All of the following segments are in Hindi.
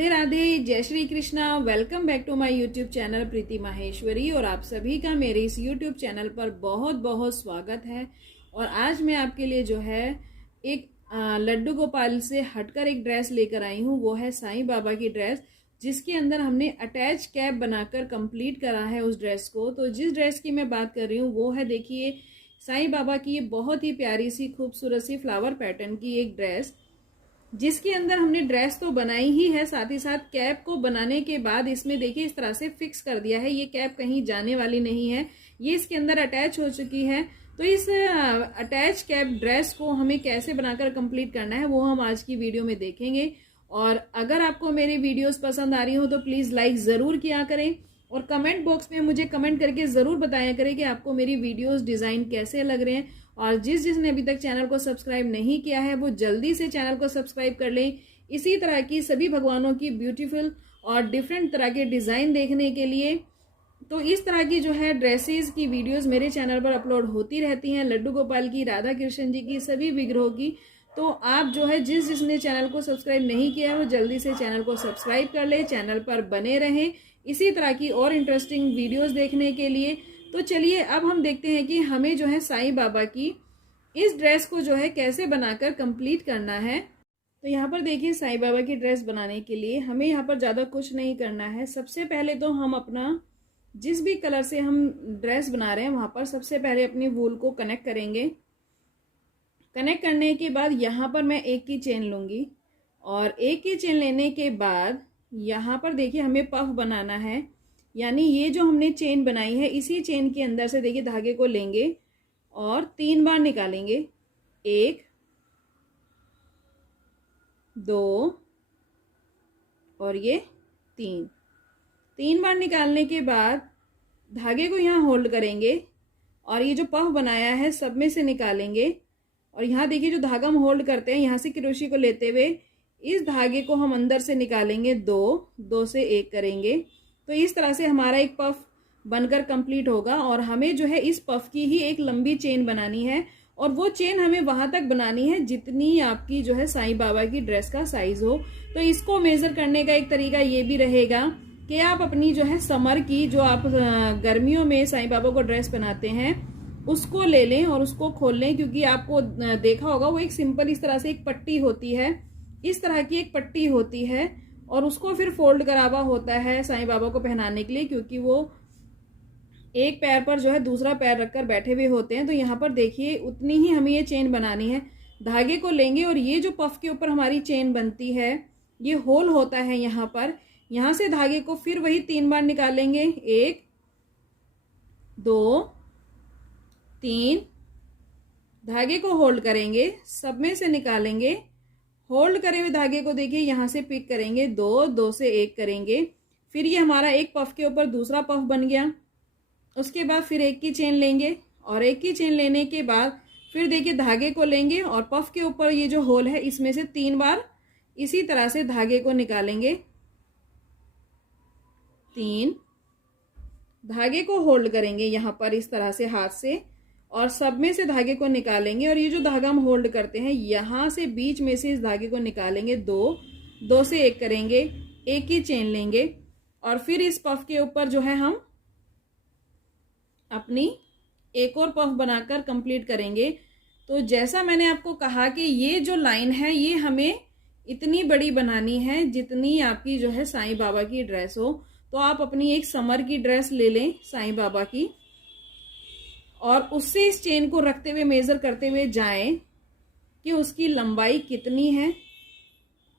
राधे राधे, जय Shri Krishna. Welcome back to my YouTube channel Preeti Maheshwari. और आप सभी का मेरे इस यूट्यूब चैनल पर बहुत बहुत स्वागत है। और आज मैं आपके लिए जो है एक लड्डू गोपाल से हटकर एक ड्रेस लेकर आई हूँ। वो है साईं बाबा की ड्रेस, जिसके अंदर हमने अटैच कैप बनाकर कंप्लीट करा है उस ड्रेस को। तो जिस ड्रेस की मैं बात कर रही हूँ वो है, देखिए, साईं बाबा की ये बहुत ही प्यारी सी खूबसूरत सी फ्लावर पैटर्न की एक ड्रेस, जिसके अंदर हमने ड्रेस तो बनाई ही है, साथ ही साथ कैप को बनाने के बाद इसमें देखिए इस तरह से फिक्स कर दिया है। ये कैप कहीं जाने वाली नहीं है, ये इसके अंदर अटैच हो चुकी है। तो इस अटैच कैप ड्रेस को हमें कैसे बनाकर कंप्लीट करना है वो हम आज की वीडियो में देखेंगे। और अगर आपको मेरी वीडियोस पसंद आ रही हो तो प्लीज़ लाइक ज़रूर किया करें और कमेंट बॉक्स में मुझे कमेंट करके ज़रूर बताया करें कि आपको मेरी वीडियोस डिज़ाइन कैसे लग रहे हैं। और जिसने अभी तक चैनल को सब्सक्राइब नहीं किया है वो जल्दी से चैनल को सब्सक्राइब कर लें। इसी तरह की सभी भगवानों की ब्यूटीफुल और डिफरेंट तरह के डिज़ाइन देखने के लिए तो इस तरह की जो है ड्रेसेस की वीडियोस मेरे चैनल पर अपलोड होती रहती हैं, लड्डू गोपाल की, राधा कृष्ण जी की, सभी विग्रहों की। तो आप जो है जिसने चैनल को सब्सक्राइब नहीं किया है वो जल्दी से चैनल को सब्सक्राइब कर ले, चैनल पर बने रहें इसी तरह की और इंटरेस्टिंग वीडियोस देखने के लिए। तो चलिए अब हम देखते हैं कि हमें जो है साईं बाबा की इस ड्रेस को जो है कैसे बनाकर कंप्लीट करना है। तो यहाँ पर देखिए साईं बाबा की ड्रेस बनाने के लिए हमें यहाँ पर ज़्यादा कुछ नहीं करना है। सबसे पहले तो हम अपना जिस भी कलर से हम ड्रेस बना रहे हैं वहाँ पर सबसे पहले अपनी वूल को कनेक्ट करेंगे। कनेक्ट करने के बाद यहाँ पर मैं एक की चेन लूँगी और एक की चेन लेने के बाद यहाँ पर देखिए हमें पफ बनाना है। यानी ये जो हमने चेन बनाई है इसी चेन के अंदर से देखिए धागे को लेंगे और 3 बार निकालेंगे। 1 2 और ये 3 बार निकालने के बाद धागे को यहाँ होल्ड करेंगे और ये जो पफ बनाया है सब में से निकालेंगे। और यहाँ देखिए जो धागा हम होल्ड करते हैं यहाँ से क्रोशी को लेते हुए इस धागे को हम अंदर से निकालेंगे, 2 से 1 करेंगे। तो इस तरह से हमारा एक पफ बनकर कंप्लीट होगा। और हमें जो है इस पफ की ही एक लंबी चेन बनानी है और वो चेन हमें वहां तक बनानी है जितनी आपकी जो है साईं बाबा की ड्रेस का साइज हो। तो इसको मेजर करने का एक तरीका ये भी रहेगा कि आप अपनी जो है समर की, जो आप गर्मियों में साईं बाबा को ड्रेस बनाते हैं, उसको ले लें और उसको खोल लें। क्योंकि आपको देखा होगा वो एक सिंपल इस तरह से एक पट्टी होती है, इस तरह की एक पट्टी होती है और उसको फिर फोल्ड करा हुआ होता है साईं बाबा को पहनाने के लिए, क्योंकि वो एक पैर पर जो है दूसरा पैर रखकर बैठे हुए होते हैं। तो यहाँ पर देखिए उतनी ही हमें ये चेन बनानी है। धागे को लेंगे और ये जो पफ के ऊपर हमारी चेन बनती है ये होल होता है यहाँ पर, यहाँ से धागे को फिर वही 3 बार निकालेंगे। 1 2 3 धागे को होल्ड करेंगे, सब में से निकालेंगे, होल्ड करे हुए धागे को देखिए यहाँ से पिक करेंगे, 2 से 1 करेंगे। फिर ये हमारा एक पफ के ऊपर दूसरा पफ बन गया। उसके बाद फिर एक की चेन लेंगे और एक की चेन लेने के बाद फिर देखिए धागे को लेंगे और पफ के ऊपर ये जो होल है इसमें से 3 बार इसी तरह से धागे को निकालेंगे। 3 धागे को होल्ड करेंगे यहाँ पर इस तरह से हाथ से और सब में से धागे को निकालेंगे। और ये जो धागा हम होल्ड करते हैं यहाँ से बीच में से इस धागे को निकालेंगे, 2 से 1 करेंगे, एक की चेन लेंगे और फिर इस पफ के ऊपर जो है हम अपनी एक और पफ बनाकर कंप्लीट करेंगे। तो जैसा मैंने आपको कहा कि ये जो लाइन है ये हमें इतनी बड़ी बनानी है जितनी आपकी जो है साईं बाबा की ड्रेस हो। तो आप अपनी एक समर की ड्रेस ले लें साईं बाबा की और उससे इस चेन को रखते हुए मेज़र करते हुए जाएं कि उसकी लंबाई कितनी है।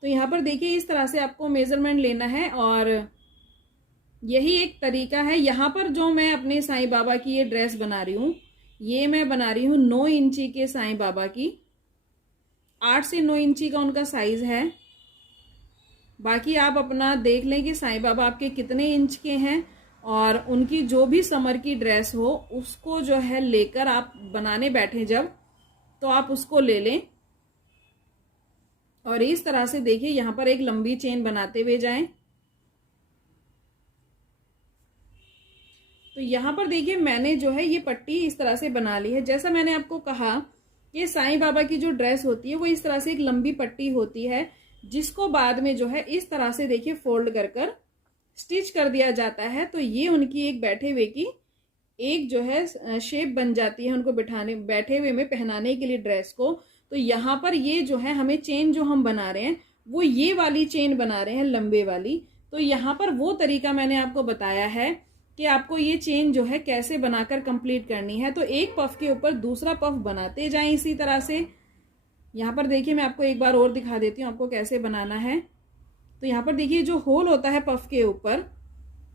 तो यहाँ पर देखिए इस तरह से आपको मेज़रमेंट लेना है और यही एक तरीका है। यहाँ पर जो मैं अपने साईं बाबा की ये ड्रेस बना रही हूँ, ये मैं बना रही हूँ 9 इंची के साईं बाबा की। 8 से 9 इंची का उनका साइज़ है। बाकी आप अपना देख लें कि साईं बाबा आपके कितने इंच के हैं और उनकी जो भी समर की ड्रेस हो उसको जो है लेकर आप बनाने बैठे जब, तो आप उसको ले लें और इस तरह से देखिए यहाँ पर एक लंबी चेन बनाते हुए जाएं। तो यहाँ पर देखिए मैंने जो है ये पट्टी इस तरह से बना ली है। जैसा मैंने आपको कहा कि साईं बाबा की जो ड्रेस होती है वो इस तरह से एक लंबी पट्टी होती है जिसको बाद में जो है इस तरह से देखिए फोल्ड कर कर स्टिच कर दिया जाता है। तो ये उनकी एक बैठे हुए की एक जो है शेप बन जाती है उनको बैठे हुए में पहनाने के लिए ड्रेस को। तो यहाँ पर ये जो है हमें चेन जो हम बना रहे हैं वो ये वाली चेन बना रहे हैं, लंबे वाली। तो यहाँ पर वो तरीका मैंने आपको बताया है कि आपको ये चेन जो है कैसे बनाकर कंप्लीट करनी है। तो एक पफ के ऊपर दूसरा पफ बनाते जाएं इसी तरह से। यहाँ पर देखिए मैं आपको एक बार और दिखा देती हूँ आपको कैसे बनाना है। तो यहाँ पर देखिए जो होल होता है पफ के ऊपर,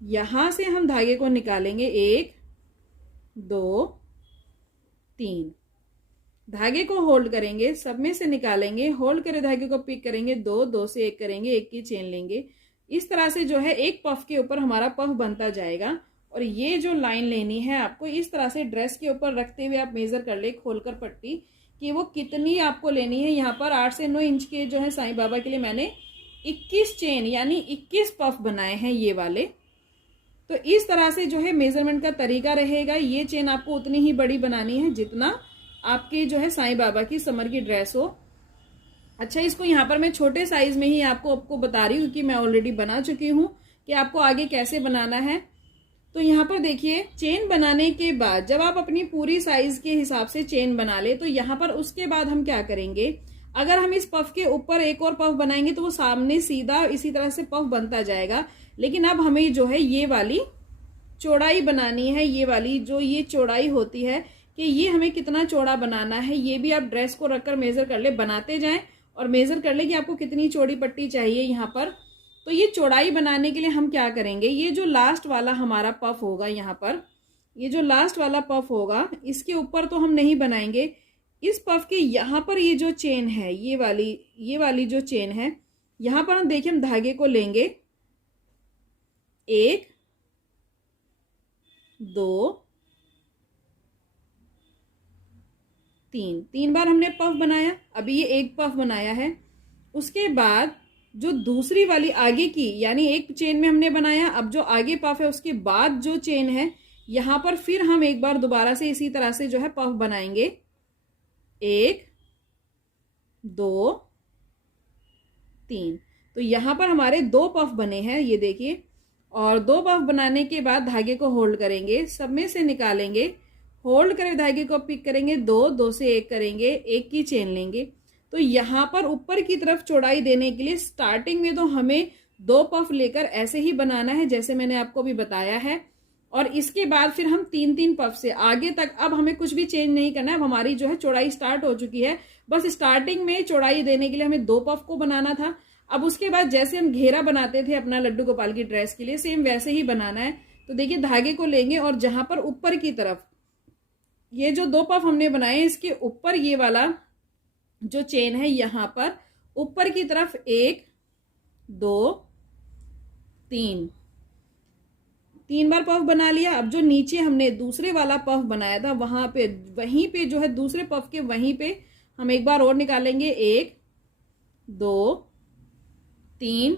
यहाँ से हम धागे को निकालेंगे 1 2 3, धागे को होल्ड करेंगे, सब में से निकालेंगे, होल्ड करे धागे को पिक करेंगे, 2 2 से 1 करेंगे, 1 की चेन लेंगे। इस तरह से जो है एक पफ के ऊपर हमारा पफ बनता जाएगा। और ये जो लाइन लेनी है आपको इस तरह से ड्रेस के ऊपर रखते हुए आप मेजर कर ले खोलकर पट्टी कि वो कितनी आपको लेनी है। यहाँ पर 8 से 9 इंच के जो है साईं बाबा के लिए मैंने 21 चेन यानी 21 पफ बनाए हैं ये वाले। तो इस तरह से जो है मेजरमेंट का तरीका रहेगा। ये चेन आपको उतनी ही बड़ी बनानी है जितना आपकी जो है साईं बाबा की समर की ड्रेस हो। अच्छा, इसको यहाँ पर मैं छोटे साइज में ही आपको बता रही हूँ क्योंकि मैं ऑलरेडी बना चुकी हूँ कि आपको आगे कैसे बनाना है। तो यहाँ पर देखिए चेन बनाने के बाद जब आप अपनी पूरी साइज के हिसाब से चेन बना ले तो यहाँ पर उसके बाद हम क्या करेंगे, अगर हम इस पफ के ऊपर एक और पफ बनाएंगे तो वो सामने सीधा इसी तरह से पफ बनता जाएगा। लेकिन अब हमें जो है ये वाली चौड़ाई बनानी है। ये वाली जो ये चौड़ाई होती है कि ये हमें कितना चौड़ा बनाना है, ये भी आप ड्रेस को रखकर मेजर कर ले, बनाते जाएं और मेजर कर ले कि आपको कितनी चौड़ी पट्टी चाहिए यहाँ पर। तो ये चौड़ाई बनाने के लिए हम क्या करेंगे, ये जो लास्ट वाला हमारा पफ होगा यहाँ पर, ये जो लास्ट वाला पफ होगा इसके ऊपर तो हम नहीं बनाएंगे। इस पफ के यहाँ पर ये जो चेन है ये वाली जो चेन है यहाँ पर हम देखिए हम धागे को लेंगे 1 2 3 बार हमने पफ बनाया। अभी ये एक पफ बनाया है। उसके बाद जो दूसरी वाली आगे की यानी एक चेन में हमने बनाया, अब जो आगे पफ है उसके बाद जो चेन है यहाँ पर फिर हम एक बार दोबारा से इसी तरह से जो है पफ बनाएंगे 1 2 3। तो यहाँ पर हमारे 2 पफ बने हैं ये देखिए। और 2 पफ बनाने के बाद धागे को होल्ड करेंगे, सब में से निकालेंगे, होल्ड करे धागे को पिक करेंगे, 2 2 से 1 करेंगे, 1 की चेन लेंगे। तो यहाँ पर ऊपर की तरफ चौड़ाई देने के लिए स्टार्टिंग में तो हमें 2 पफ लेकर ऐसे ही बनाना है जैसे मैंने आपको भी बताया है। और इसके बाद फिर हम 3 पफ से आगे तक अब हमें कुछ भी चेंज नहीं करना है। अब हमारी जो है चौड़ाई स्टार्ट हो चुकी है। बस स्टार्टिंग में चौड़ाई देने के लिए हमें 2 पफ को बनाना था। अब उसके बाद जैसे हम घेरा बनाते थे अपना लड्डू गोपाल की ड्रेस के लिए सेम वैसे ही बनाना है। तो देखिए धागे को लेंगे और जहां पर ऊपर की तरफ ये जो 2 पफ हमने बनाए इसके ऊपर ये वाला जो चेन है यहाँ पर ऊपर की तरफ 1 2 3 बार पफ बना लिया। अब जो नीचे हमने दूसरे वाला पफ बनाया था वहीं पे जो है दूसरे पफ के वहीं पे हम एक बार और निकालेंगे 1 2 3।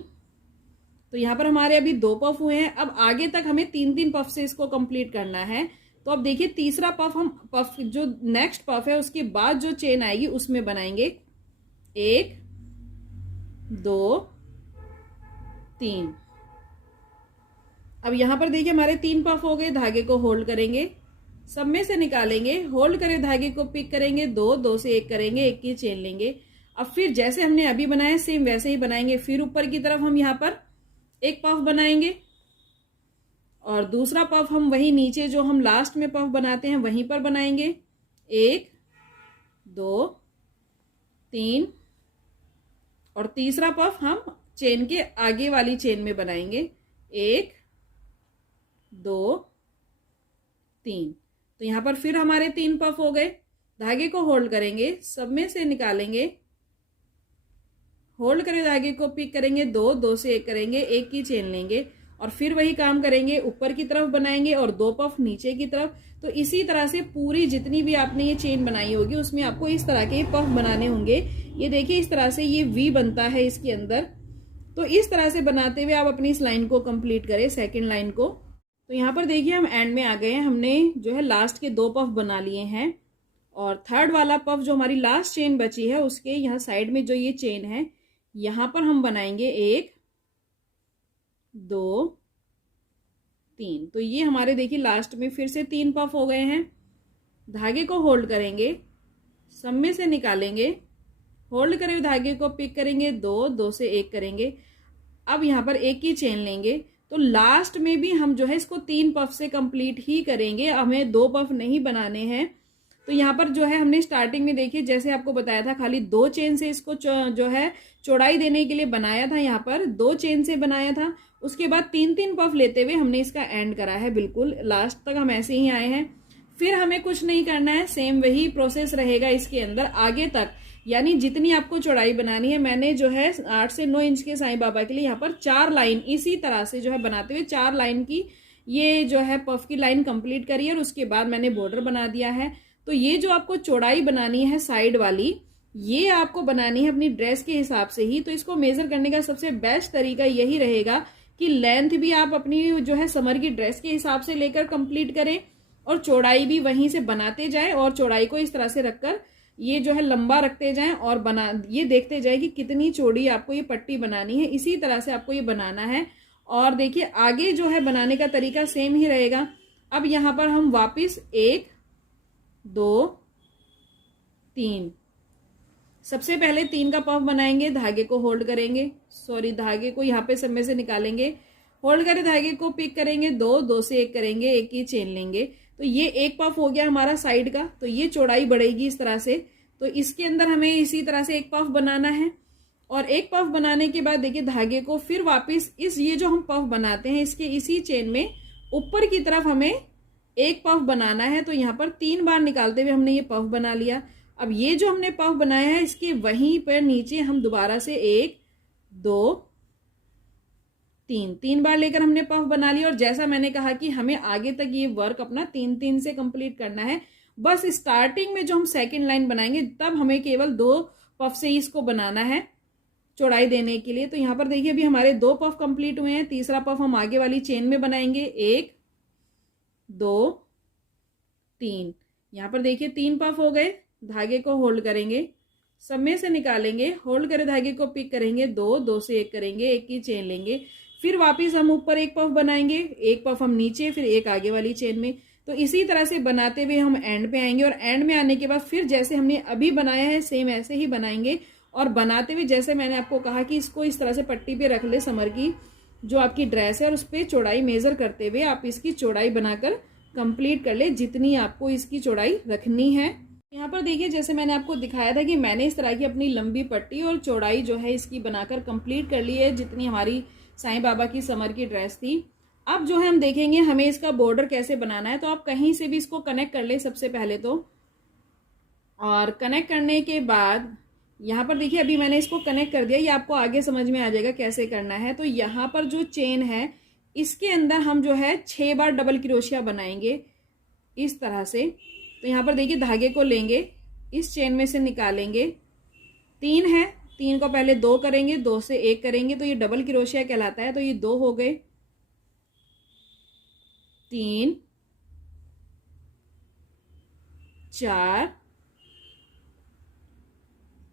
तो यहाँ पर हमारे अभी 2 पफ हुए हैं। अब आगे तक हमें 3 पफ से इसको कंप्लीट करना है। तो अब देखिए तीसरा पफ जो नेक्स्ट पफ है उसके बाद जो चेन आएगी उसमें बनाएंगे 1 2 3। अब यहां पर देखिए हमारे 3 पफ हो गए। धागे को होल्ड करेंगे, सब में से निकालेंगे, होल्ड करे धागे को पिक करेंगे, 2 2 से 1 करेंगे, 1 की चेन लेंगे। अब फिर जैसे हमने अभी बनाया सेम वैसे ही बनाएंगे। फिर ऊपर की तरफ हम यहाँ पर एक पफ बनाएंगे और दूसरा पफ हम वही नीचे जो हम लास्ट में पफ बनाते हैं वहीं पर बनाएंगे 1 2 3। और तीसरा पफ हम चेन के आगे वाली चेन में बनाएंगे 1 2 3। तो यहाँ पर फिर हमारे 3 पफ हो गए। धागे को होल्ड करेंगे, सब में से निकालेंगे, होल्ड करें धागे को पिक करेंगे, 2 2 से 1 करेंगे, 1 की चेन लेंगे और फिर वही काम करेंगे, ऊपर की तरफ बनाएंगे और 2 पफ नीचे की तरफ। तो इसी तरह से पूरी जितनी भी आपने ये चेन बनाई होगी उसमें आपको इस तरह के पफ बनाने होंगे। ये देखिए इस तरह से ये वी बनता है इसके अंदर। तो इस तरह से बनाते हुए आप अपनी इस लाइन को कंप्लीट करें, सेकेंड लाइन को। तो यहाँ पर देखिए हम एंड में आ गए हैं। हमने जो है लास्ट के 2 पफ बना लिए हैं और थर्ड वाला पफ जो हमारी लास्ट चेन बची है उसके यहाँ साइड में जो ये चेन है यहाँ पर हम बनाएंगे 1 2 3। तो ये हमारे देखिए लास्ट में फिर से 3 पफ हो गए हैं। धागे को होल्ड करेंगे, सब में से निकालेंगे, होल्ड करे हुए धागे को पिक करेंगे, 2 से 1 करेंगे। अब यहाँ पर एक ही चेन लेंगे। तो लास्ट में भी हम जो है इसको 3 पफ से कंप्लीट ही करेंगे, हमें 2 पफ नहीं बनाने हैं। तो यहाँ पर जो है हमने स्टार्टिंग में देखिए जैसे आपको बताया था खाली 2 चेन से इसको जो है चौड़ाई देने के लिए बनाया था। यहाँ पर 2 चेन से बनाया था, उसके बाद 3-3 पफ लेते हुए हमने इसका एंड करा है। बिल्कुल लास्ट तक हम ऐसे ही आए हैं। फिर हमें कुछ नहीं करना है, सेम वही प्रोसेस रहेगा इसके अंदर आगे तक, यानी जितनी आपको चौड़ाई बनानी है। मैंने जो है 8 से 9 इंच के साईं बाबा के लिए यहाँ पर 4 लाइन इसी तरह से जो है बनाते हुए 4 लाइन की ये जो है पफ की लाइन कंप्लीट करी है और उसके बाद मैंने बॉर्डर बना दिया है। तो ये जो आपको चौड़ाई बनानी है साइड वाली, ये आपको बनानी है अपनी ड्रेस के हिसाब से ही। तो इसको मेजर करने का सबसे बेस्ट तरीका यही रहेगा कि लेंथ भी आप अपनी जो है समर की ड्रेस के हिसाब से लेकर कंप्लीट करें और चौड़ाई भी वहीं से बनाते जाएं और चौड़ाई को इस तरह से रखकर ये जो है लंबा रखते जाएं और ये देखते जाएं कि कितनी चौड़ी आपको ये पट्टी बनानी है। इसी तरह से आपको ये बनाना है। और देखिए आगे जो है बनाने का तरीका सेम ही रहेगा। अब यहाँ पर हम वापिस 1 2 3 सबसे पहले 3 का पफ बनाएंगे, धागे को होल्ड करेंगे, धागे को यहाँ पे सब में से निकालेंगे, होल्ड करें, धागे को पिक करेंगे, 2 से 1 करेंगे, एक ही चेन लेंगे। तो ये एक पफ हो गया हमारा साइड का। तो ये चौड़ाई बढ़ेगी इस तरह से। तो इसके अंदर हमें इसी तरह से एक पफ बनाना है और एक पफ बनाने के बाद देखिए धागे को फिर वापस ये जो हम पफ बनाते हैं इसके इसी चेन में ऊपर की तरफ हमें एक पफ बनाना है। तो यहाँ पर 3 बार निकालते हुए हमने ये पफ बना लिया। अब ये जो हमने पफ बनाया है इसके वहीं पर नीचे हम दोबारा से 1 2 3 बार लेकर हमने पफ बना लिया। और जैसा मैंने कहा कि हमें आगे तक ये वर्क अपना 3 से कंप्लीट करना है। बस स्टार्टिंग में जो हम सेकंड लाइन बनाएंगे तब हमें केवल 2 पफ से ही इसको बनाना है चौड़ाई देने के लिए। तो यहाँ पर देखिए अभी हमारे 2 पफ कंप्लीट हुए हैं। तीसरा पफ हम आगे वाली चेन में बनाएंगे, 1 2 3। यहाँ पर देखिए 3 पफ हो गए। धागे को होल्ड करेंगे, सब में से निकालेंगे, होल्ड करे धागे को पिक करेंगे, 2 से 1 करेंगे, एक ही चेन लेंगे। फिर वापस हम ऊपर एक पफ बनाएंगे, एक पफ हम नीचे, फिर एक आगे वाली चेन में। तो इसी तरह से बनाते हुए हम एंड पे आएंगे और एंड में आने के बाद फिर जैसे हमने अभी बनाया है सेम ऐसे ही बनाएंगे। और बनाते हुए जैसे मैंने आपको कहा कि इसको इस तरह से पट्टी पे रख ले, समर की जो आपकी ड्रेस है, और उस पर चौड़ाई मेजर करते हुए आप इसकी चौड़ाई बनाकर कंप्लीट कर ले जितनी आपको इसकी चौड़ाई रखनी है। यहाँ पर देखिए जैसे मैंने आपको दिखाया था कि मैंने इस तरह की अपनी लंबी पट्टी और चौड़ाई जो है इसकी बनाकर कंप्लीट कर ली है जितनी हमारी साईं बाबा की समर की ड्रेस थी। अब जो है हम देखेंगे हमें इसका बॉर्डर कैसे बनाना है। तो आप कहीं से भी इसको कनेक्ट कर ले सबसे पहले तो, और कनेक्ट करने के बाद यहाँ पर देखिए अभी मैंने इसको कनेक्ट कर दिया, ये आपको आगे समझ में आ जाएगा कैसे करना है। तो यहाँ पर जो चेन है इसके अंदर हम जो है 6 बार डबल क्रोशिया बनाएंगे इस तरह से। तो यहाँ पर देखिए धागे को लेंगे, इस चेन में से निकालेंगे, 3 है, 3 को पहले 2 करेंगे, 2 से 1 करेंगे, तो ये डबल क्रोशिया कहलाता है। तो ये 2 हो गए, 3 4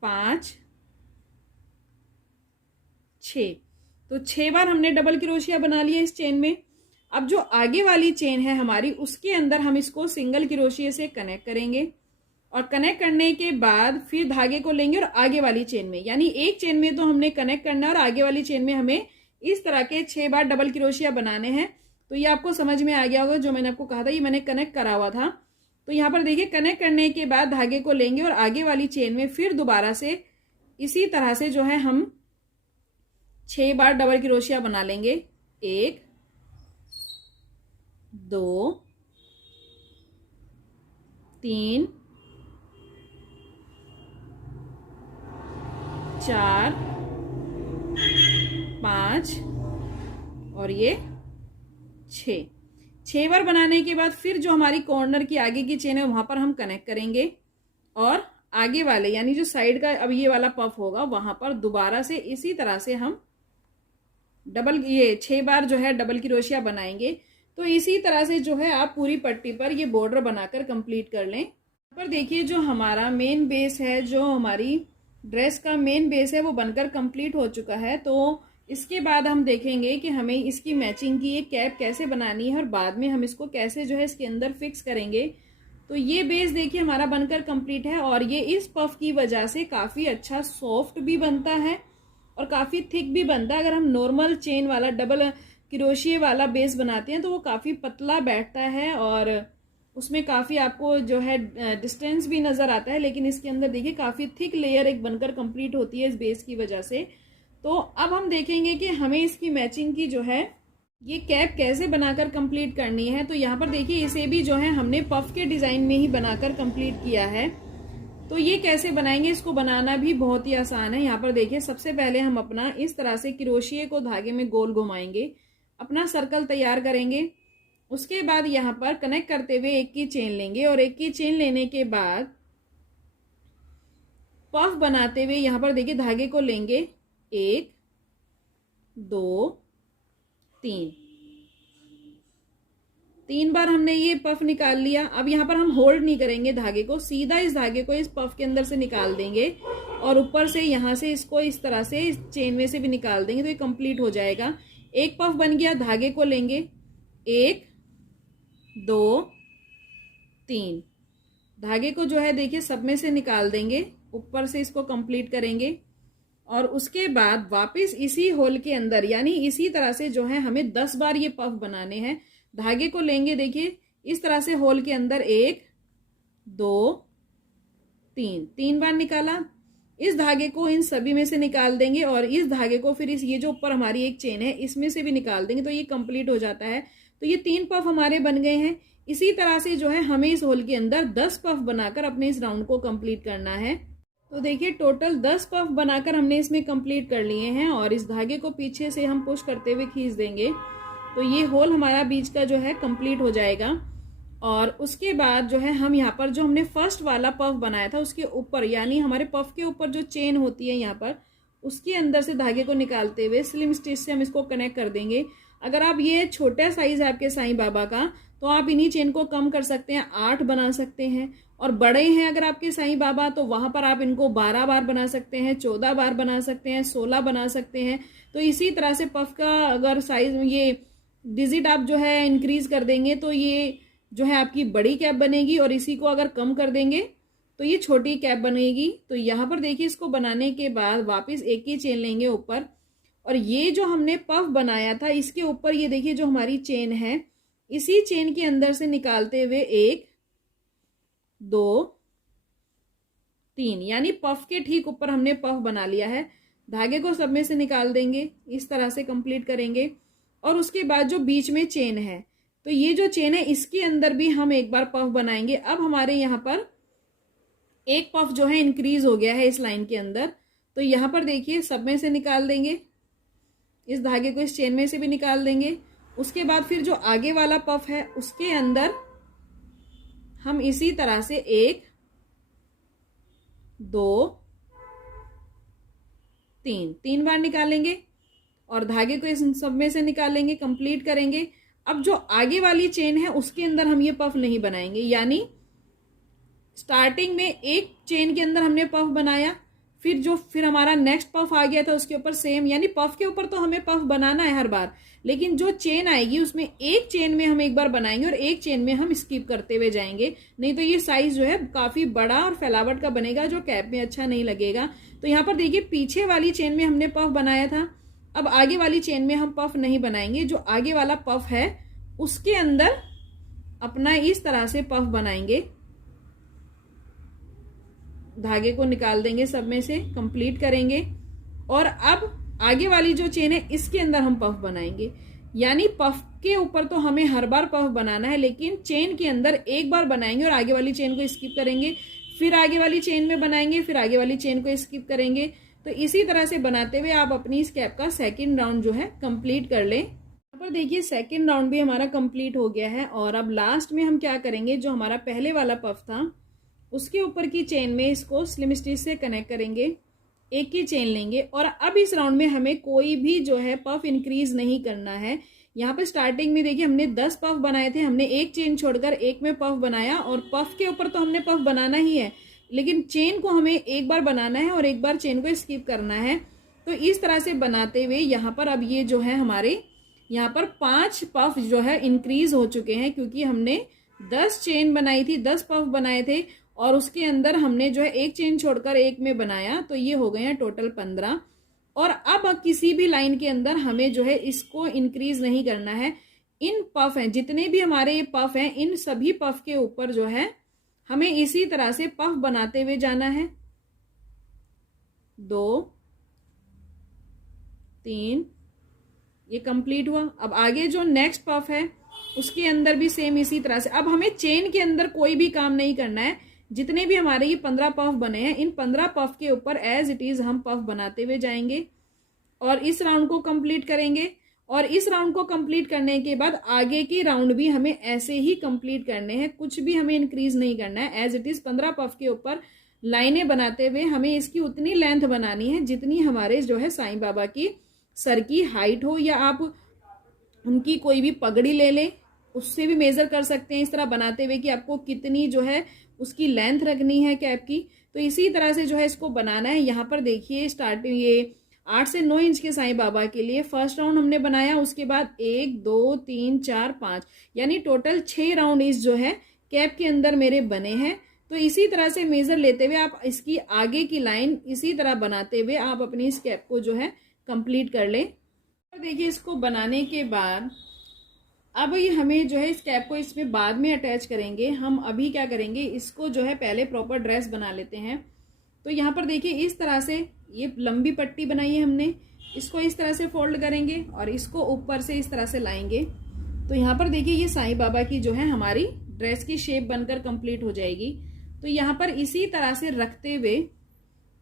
5 6। तो 6 बार हमने डबल क्रोशिया बना लिया इस चेन में। अब जो आगे वाली चेन है हमारी उसके अंदर हम इसको सिंगल क्रोशिया से कनेक्ट करेंगे और कनेक्ट करने के बाद फिर धागे को लेंगे और आगे वाली चेन में, यानी एक चेन में तो हमने कनेक्ट करना है और आगे वाली चेन में हमें इस तरह के 6 बार डबल क्रोशिया बनाने हैं। तो ये आपको समझ में आ गया होगा, जो मैंने आपको कहा था ये मैंने कनेक्ट करा हुआ था। तो यहाँ पर देखिए कनेक्ट करने के बाद धागे को लेंगे और आगे वाली चेन में फिर दोबारा से इसी तरह से जो है हम 6 बार डबल क्रोशिया बना लेंगे, 1 2 3 4 5 और ये 6 बार बनाने के बाद फिर जो हमारी कॉर्नर की आगे की चेन है वहां पर हम कनेक्ट करेंगे और आगे वाले यानी जो साइड का अब ये वाला पफ होगा वहां पर दोबारा से इसी तरह से हम 6 बार जो है डबल क्रोशिया बनाएंगे। तो इसी तरह से जो है आप पूरी पट्टी पर ये बॉर्डर बनाकर कंप्लीट कर लें। पर देखिए जो हमारा मेन बेस है, जो हमारी ड्रेस का मेन बेस है वो बनकर कंप्लीट हो चुका है। तो इसके बाद हम देखेंगे कि हमें इसकी मैचिंग की एक कैप कैसे बनानी है और बाद में हम इसको कैसे जो है इसके अंदर फिक्स करेंगे। तो ये बेस देखिए हमारा बनकर कंप्लीट है और ये इस पफ की वजह से काफ़ी अच्छा सॉफ्ट भी बनता है और काफ़ी थिक भी बनता है। अगर हम नॉर्मल चेन वाला डबल क्रोशिया वाला बेस बनाते हैं तो वो काफ़ी पतला बैठता है और उसमें काफ़ी आपको जो है डिस्टेंस भी नज़र आता है, लेकिन इसके अंदर देखिए काफ़ी थिक लेयर एक बनकर कंप्लीट होती है इस बेस की वजह से। तो अब हम देखेंगे कि हमें इसकी मैचिंग की जो है ये कैप कैसे बनाकर कंप्लीट करनी है। तो यहाँ पर देखिए इसे भी जो है हमने पफ के डिज़ाइन में ही बनाकर कंप्लीट किया है। तो ये कैसे बनाएंगे, इसको बनाना भी बहुत ही आसान है। यहाँ पर देखिए सबसे पहले हम अपना इस तरह से क्रोशिया को धागे में गोल घुमाएंगे, अपना सर्कल तैयार करेंगे। उसके बाद यहाँ पर कनेक्ट करते हुए एक की चेन लेंगे और एक की चेन लेने के बाद पफ बनाते हुए यहाँ पर देखिए धागे को लेंगे 1 2 3 बार हमने ये पफ निकाल लिया। अब यहाँ पर हम होल्ड नहीं करेंगे धागे को, सीधा इस धागे को इस पफ के अंदर से निकाल देंगे और ऊपर से यहाँ से इसको इस तरह से इस चेन में से भी निकाल देंगे तो ये कंप्लीट हो जाएगा। एक पफ बन गया, धागे को लेंगे 1 2 3, धागे को जो है देखिए सब में से निकाल देंगे, ऊपर से इसको कंप्लीट करेंगे और उसके बाद वापस इसी होल के अंदर यानी इसी तरह से जो है हमें 10 बार ये पफ बनाने हैं। धागे को लेंगे देखिए इस तरह से होल के अंदर 1 2 3 बार निकाला, इस धागे को इन सभी में से निकाल देंगे और इस धागे को फिर इस ये जो ऊपर हमारी एक चेन है इसमें से भी निकाल देंगे तो ये कंप्लीट हो जाता है। तो ये 3 पफ हमारे बन गए हैं। इसी तरह से जो है हमें इस होल के अंदर 10 पफ बनाकर अपने इस राउंड को कंप्लीट करना है। तो देखिए टोटल 10 पफ बनाकर हमने इसमें कंप्लीट कर लिए हैं और इस धागे को पीछे से हम पुश करते हुए खींच देंगे तो ये होल हमारा बीच का जो है कंप्लीट हो जाएगा। और उसके बाद जो है हम यहाँ पर जो हमने फर्स्ट वाला पफ बनाया था उसके ऊपर यानी हमारे पफ के ऊपर जो चेन होती है यहाँ पर उसके अंदर से धागे को निकालते हुए स्लिम स्टिच से हम इसको कनेक्ट कर देंगे। अगर आप ये छोटा साइज है आपके साईं बाबा का तो आप इन्हीं चेन को कम कर सकते हैं, 8 बना सकते हैं। और बड़े हैं अगर आपके साईं बाबा तो वहां पर आप इनको 12 बार बना सकते हैं, 14 बार बना सकते हैं, 16 बना सकते हैं। तो इसी तरह से पफ का अगर साइज ये डिजिट आप जो है इंक्रीज कर देंगे तो ये जो है आपकी बड़ी कैप बनेगी और इसी को अगर कम कर देंगे तो ये छोटी कैप बनेगी। तो यहाँ पर देखिए इसको बनाने के बाद वापस एक ही चेन लेंगे ऊपर और ये जो हमने पफ बनाया था इसके ऊपर ये देखिए जो हमारी चेन है इसी चेन के अंदर से निकालते हुए 1 2 3 यानी पफ के ठीक ऊपर हमने पफ बना लिया है। धागे को सब में से निकाल देंगे, इस तरह से कंप्लीट करेंगे और उसके बाद जो बीच में चेन है तो ये जो चेन है इसके अंदर भी हम एक बार पफ बनाएंगे। अब हमारे यहाँ पर एक पफ जो है इंक्रीज हो गया है इस लाइन के अंदर तो यहाँ पर देखिए सब में से निकाल देंगे, इस धागे को इस चेन में से भी निकाल देंगे। उसके बाद फिर जो आगे वाला पफ है उसके अंदर हम इसी तरह से 1 2 3 बार निकालेंगे और धागे को इस सब में से निकालेंगे, कंप्लीट करेंगे। अब जो आगे वाली चेन है उसके अंदर हम ये पफ नहीं बनाएंगे यानी स्टार्टिंग में एक चेन के अंदर हमने पफ बनाया, फिर हमारा नेक्स्ट पफ आ गया था उसके ऊपर सेम यानी पफ के ऊपर तो हमें पफ बनाना है हर बार, लेकिन जो चेन आएगी उसमें एक चेन में हम एक बार बनाएंगे और एक चेन में हम स्किप करते हुए जाएंगे, नहीं तो ये साइज जो है काफी बड़ा और फैलावट का बनेगा जो कैप में अच्छा नहीं लगेगा। तो यहाँ पर देखिए पीछे वाली चेन में हमने पफ बनाया था, अब आगे वाली चेन में हम पफ नहीं बनाएंगे। जो आगे वाला पफ है उसके अंदर अपना इस तरह से पफ बनाएंगे, धागे को निकाल देंगे सब में से, कंप्लीट करेंगे और अब आगे वाली जो चेन है इसके अंदर हम पफ बनाएंगे यानी पफ के ऊपर तो हमें हर बार पफ बनाना है लेकिन चेन के अंदर एक बार बनाएंगे और आगे वाली चेन को स्किप करेंगे, फिर आगे वाली चेन में बनाएंगे, फिर आगे वाली चेन को स्किप करेंगे। तो इसी तरह से बनाते हुए आप अपनी इस कैप का सेकेंड राउंड जो है कंप्लीट कर लें। यहाँ पर देखिए सेकेंड राउंड भी हमारा कंप्लीट हो गया है और अब लास्ट में हम क्या करेंगे, जो हमारा पहले वाला पफ था उसके ऊपर की चेन में इसको स्लिम स्टिच से कनेक्ट करेंगे, एक ही चेन लेंगे और अब इस राउंड में हमें कोई भी जो है पफ इंक्रीज नहीं करना है। यहाँ पर स्टार्टिंग में देखिए हमने 10 पफ बनाए थे, हमने एक चेन छोड़कर एक में पफ बनाया और पफ के ऊपर तो हमने पफ बनाना ही है लेकिन चेन को हमें एक बार बनाना है और एक बार चेन को स्किप करना है। तो इस तरह से बनाते हुए यहाँ पर अब ये जो है हमारे यहाँ पर 5 पफ जो है इंक्रीज हो चुके हैं, क्योंकि हमने 10 चेन बनाई थी, 10 पफ बनाए थे और उसके अंदर हमने जो है एक चेन छोड़कर एक में बनाया, तो ये हो गए हैं टोटल 15। और अब किसी भी लाइन के अंदर हमें जो है इसको इंक्रीज नहीं करना है। इन पफ हैं, जितने भी हमारे ये पफ हैं, इन सभी पफ के ऊपर जो है हमें इसी तरह से पफ बनाते हुए जाना है। 2 3, ये कंप्लीट हुआ। अब आगे जो नेक्स्ट पफ है उसके अंदर भी सेम इसी तरह से। अब हमें चेन के अंदर कोई भी काम नहीं करना है। जितने भी हमारे ये 15 पफ बने हैं, इन 15 पफ के ऊपर एज इट इज हम पफ बनाते हुए जाएंगे और इस राउंड को कंप्लीट करेंगे। और इस राउंड को कंप्लीट करने के बाद आगे की राउंड भी हमें ऐसे ही कंप्लीट करने हैं, कुछ भी हमें इंक्रीज नहीं करना है। एज इट इज 15 पफ के ऊपर लाइनें बनाते हुए हमें इसकी उतनी लेंथ बनानी है जितनी हमारे जो है साईं बाबा की सर की हाइट हो, या आप उनकी कोई भी पगड़ी ले लें, उससे भी मेजर कर सकते हैं इस तरह बनाते हुए कि आपको कितनी जो है उसकी लेंथ रखनी है कैप की। तो इसी तरह से जो है इसको बनाना है। यहाँ पर देखिए स्टार्टिंग ये 8 से 9 इंच के साईं बाबा के लिए फर्स्ट राउंड हमने बनाया, उसके बाद 1 2 3 4 5 यानी टोटल 6 राउंड इस जो है कैप के अंदर मेरे बने हैं। तो इसी तरह से मेजर लेते हुए आप इसकी आगे की लाइन इसी तरह बनाते हुए आप अपनी इस कैप को जो है कंप्लीट कर लें। तो देखिए इसको बनाने के बाद अब ये हमें जो है इस कैप को इसमें बाद में अटैच करेंगे। हम अभी क्या करेंगे, इसको जो है पहले प्रॉपर ड्रेस बना लेते हैं। तो यहाँ पर देखिए इस तरह से ये लंबी पट्टी बनाई है हमने, इसको इस तरह से फोल्ड करेंगे और इसको ऊपर से इस तरह से लाएंगे। तो यहाँ पर देखिए ये साईं बाबा की जो है हमारी ड्रेस की शेप बनकर कंप्लीट हो जाएगी। तो यहाँ पर इसी तरह से रखते हुए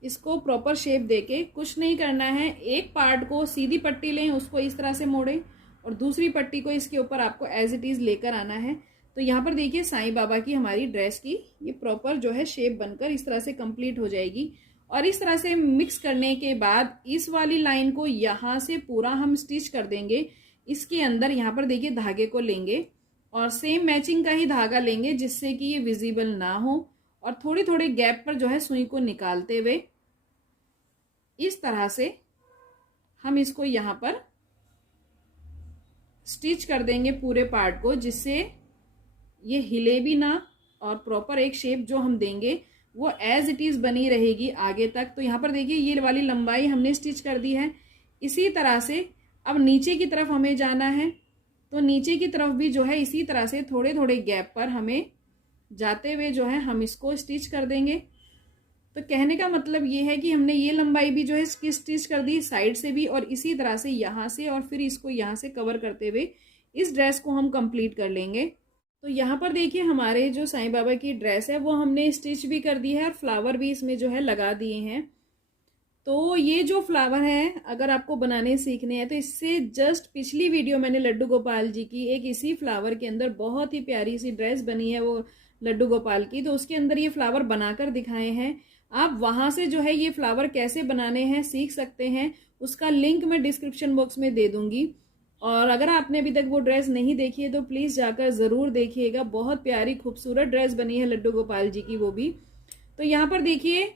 इसको प्रॉपर शेप देके कुछ नहीं करना है। एक पार्ट को सीधी पट्टी लें, उसको इस तरह से मोड़ें और दूसरी पट्टी को इसके ऊपर आपको एज इट इज लेकर आना है। तो यहाँ पर देखिए साईं बाबा की हमारी ड्रेस की ये प्रॉपर जो है शेप बनकर इस तरह से कंप्लीट हो जाएगी। और इस तरह से मिक्स करने के बाद इस वाली लाइन को यहाँ से पूरा हम स्टिच कर देंगे। इसके अंदर यहाँ पर देखिए धागे को लेंगे और सेम मैचिंग का ही धागा लेंगे जिससे कि ये विजिबल ना हो, और थोड़ी थोड़ी गैप पर जो है सुई को निकालते हुए इस तरह से हम इसको यहाँ पर स्टिच कर देंगे पूरे पार्ट को, जिससे ये हिले भी ना और प्रॉपर एक शेप जो हम देंगे वो एज इट इज बनी रहेगी आगे तक। तो यहाँ पर देखिए ये वाली लंबाई हमने स्टिच कर दी है। इसी तरह से अब नीचे की तरफ हमें जाना है, तो नीचे की तरफ भी जो है इसी तरह से थोड़े थोड़े गैप पर हमें जाते हुए जो है हम इसको स्टिच कर देंगे। तो कहने का मतलब ये है कि हमने ये लंबाई भी जो है इसकी स्टिच कर दी साइड से भी, और इसी तरह से यहाँ से और फिर इसको यहाँ से कवर करते हुए इस ड्रेस को हम कंप्लीट कर लेंगे। तो यहाँ पर देखिए हमारे जो साईं बाबा की ड्रेस है वो हमने स्टिच भी कर दी है और फ्लावर भी इसमें जो है लगा दिए हैं। तो ये जो फ्लावर है अगर आपको बनाने सीखने हैं तो इससे जस्ट पिछली वीडियो मैंने लड्डू गोपाल जी की एक इसी फ्लावर के अंदर बहुत ही प्यारी सी ड्रेस बनी है वो लड्डू गोपाल की, तो उसके अंदर ये फ्लावर बनाकर दिखाए हैं। आप वहां से जो है ये फ्लावर कैसे बनाने हैं सीख सकते हैं, उसका लिंक मैं डिस्क्रिप्शन बॉक्स में दे दूंगी। और अगर आपने अभी तक वो ड्रेस नहीं देखी है तो प्लीज जाकर जरूर देखिएगा, बहुत प्यारी खूबसूरत ड्रेस बनी है लड्डू गोपाल जी की वो भी। तो यहाँ पर देखिए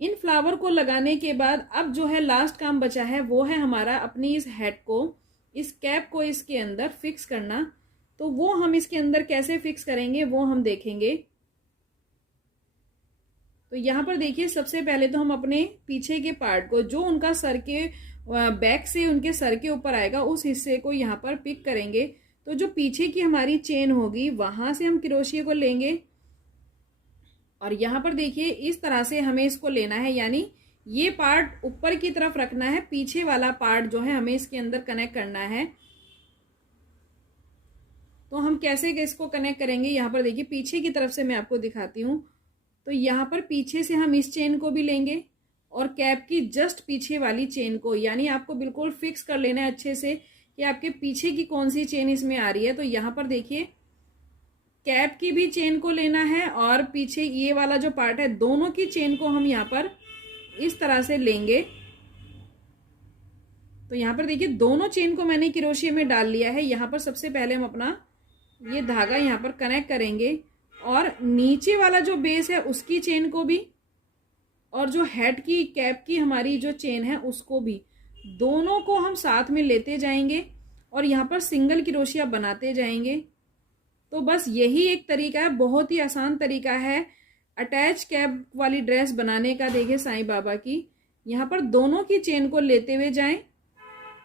इन फ्लावर को लगाने के बाद अब जो है लास्ट काम बचा है वो है हमारा अपनी इस हेड को, इस कैप को इसके अंदर फिक्स करना। तो वो हम इसके अंदर कैसे फिक्स करेंगे वो हम देखेंगे। तो यहाँ पर देखिए सबसे पहले तो हम अपने पीछे के पार्ट को जो उनका सर के बैक से उनके सर के ऊपर आएगा उस हिस्से को यहाँ पर पिक करेंगे। तो जो पीछे की हमारी चेन होगी वहां से हम क्रोशिया को लेंगे और यहाँ पर देखिए इस तरह से हमें इसको लेना है, यानी ये पार्ट ऊपर की तरफ रखना है, पीछे वाला पार्ट जो है हमें इसके अंदर कनेक्ट करना है। तो हम कैसे इसको कनेक्ट करेंगे, यहाँ पर देखिए पीछे की तरफ से मैं आपको दिखाती हूँ। तो यहाँ पर पीछे से हम इस चेन को भी लेंगे और कैप की जस्ट पीछे वाली चेन को, यानी आपको बिल्कुल फिक्स कर लेना है अच्छे से कि आपके पीछे की कौन सी चेन इसमें आ रही है। तो यहाँ पर देखिए कैप की भी चेन को लेना है और पीछे ये वाला जो पार्ट है दोनों की चेन को हम यहाँ पर इस तरह से लेंगे। तो यहाँ पर देखिए दोनों चेन को मैंने क्रोशिया में डाल लिया है। यहाँ पर सबसे पहले हम अपना ये धागा यहाँ पर कनेक्ट करेंगे और नीचे वाला जो बेस है उसकी चेन को भी, और जो हेड की कैप की हमारी जो चेन है उसको भी, दोनों को हम साथ में लेते जाएंगे और यहाँ पर सिंगल क्रोशिया बनाते जाएंगे। तो बस यही एक तरीका है, बहुत ही आसान तरीका है अटैच कैप वाली ड्रेस बनाने का। देखिए साईं बाबा की, यहाँ पर दोनों की चेन को लेते हुए जाएं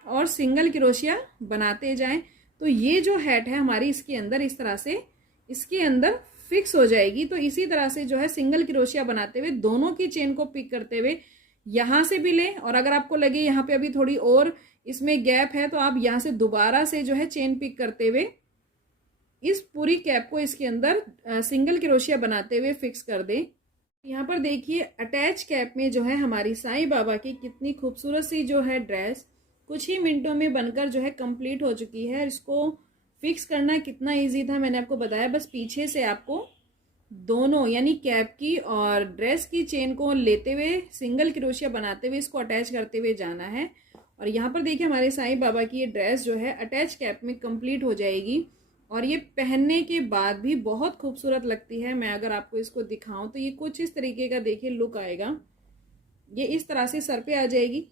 और सिंगल क्रोशिया बनाते जाएं। तो ये जो हैट है हमारी इसके अंदर इस तरह से इसके अंदर फिक्स हो जाएगी। तो इसी तरह से जो है सिंगल क्रोशिया बनाते हुए दोनों की चेन को पिक करते हुए यहाँ से भी लें, और अगर आपको लगे यहाँ पे अभी थोड़ी और इसमें गैप है तो आप यहाँ से दोबारा से जो है चेन पिक करते हुए इस पूरी कैप को इसके अंदर सिंगल क्रोशिया बनाते हुए फिक्स कर दें। यहाँ पर देखिए अटैच कैप में जो है हमारी साईं बाबा की कितनी खूबसूरत सी जो है ड्रेस कुछ ही मिनटों में बनकर जो है कंप्लीट हो चुकी है। इसको फिक्स करना कितना इजी था मैंने आपको बताया। बस पीछे से आपको दोनों यानी कैप की और ड्रेस की चेन को लेते हुए सिंगल क्रोशिया बनाते हुए इसको अटैच करते हुए जाना है। और यहाँ पर देखिए हमारे साईं बाबा की ये ड्रेस जो है अटैच कैप में कंप्लीट हो जाएगी और ये पहनने के बाद भी बहुत खूबसूरत लगती है। मैं अगर आपको इसको दिखाऊं तो ये कुछ इस तरीके का देखिए लुक आएगा। ये इस तरह से सर पे आ जाएगी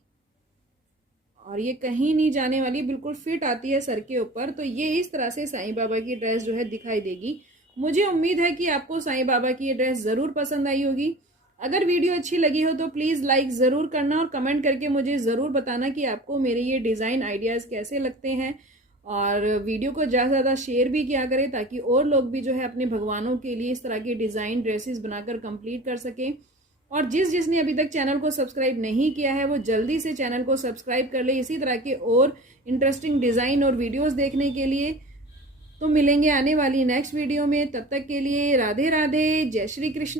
और ये कहीं नहीं जाने वाली, बिल्कुल फिट आती है सर के ऊपर। तो ये इस तरह से साईं बाबा की ड्रेस जो है दिखाई देगी। मुझे उम्मीद है कि आपको साईं बाबा की ये ड्रेस ज़रूर पसंद आई होगी। अगर वीडियो अच्छी लगी हो तो प्लीज़ लाइक ज़रूर करना और कमेंट करके मुझे ज़रूर बताना कि आपको मेरे ये डिज़ाइन आइडियाज़ कैसे लगते हैं। और वीडियो को ज़्यादा से ज़्यादा शेयर भी किया करें ताकि और लोग भी जो है अपने भगवानों के लिए इस तरह की डिज़ाइन ड्रेसेस बनाकर कंप्लीट कर सकें। और जिसने अभी तक चैनल को सब्सक्राइब नहीं किया है वो जल्दी से चैनल को सब्सक्राइब कर ले इसी तरह के और इंटरेस्टिंग डिज़ाइन और वीडियोस देखने के लिए। तो मिलेंगे आने वाली नेक्स्ट वीडियो में, तब तक के लिए राधे राधे, जय श्री कृष्ण।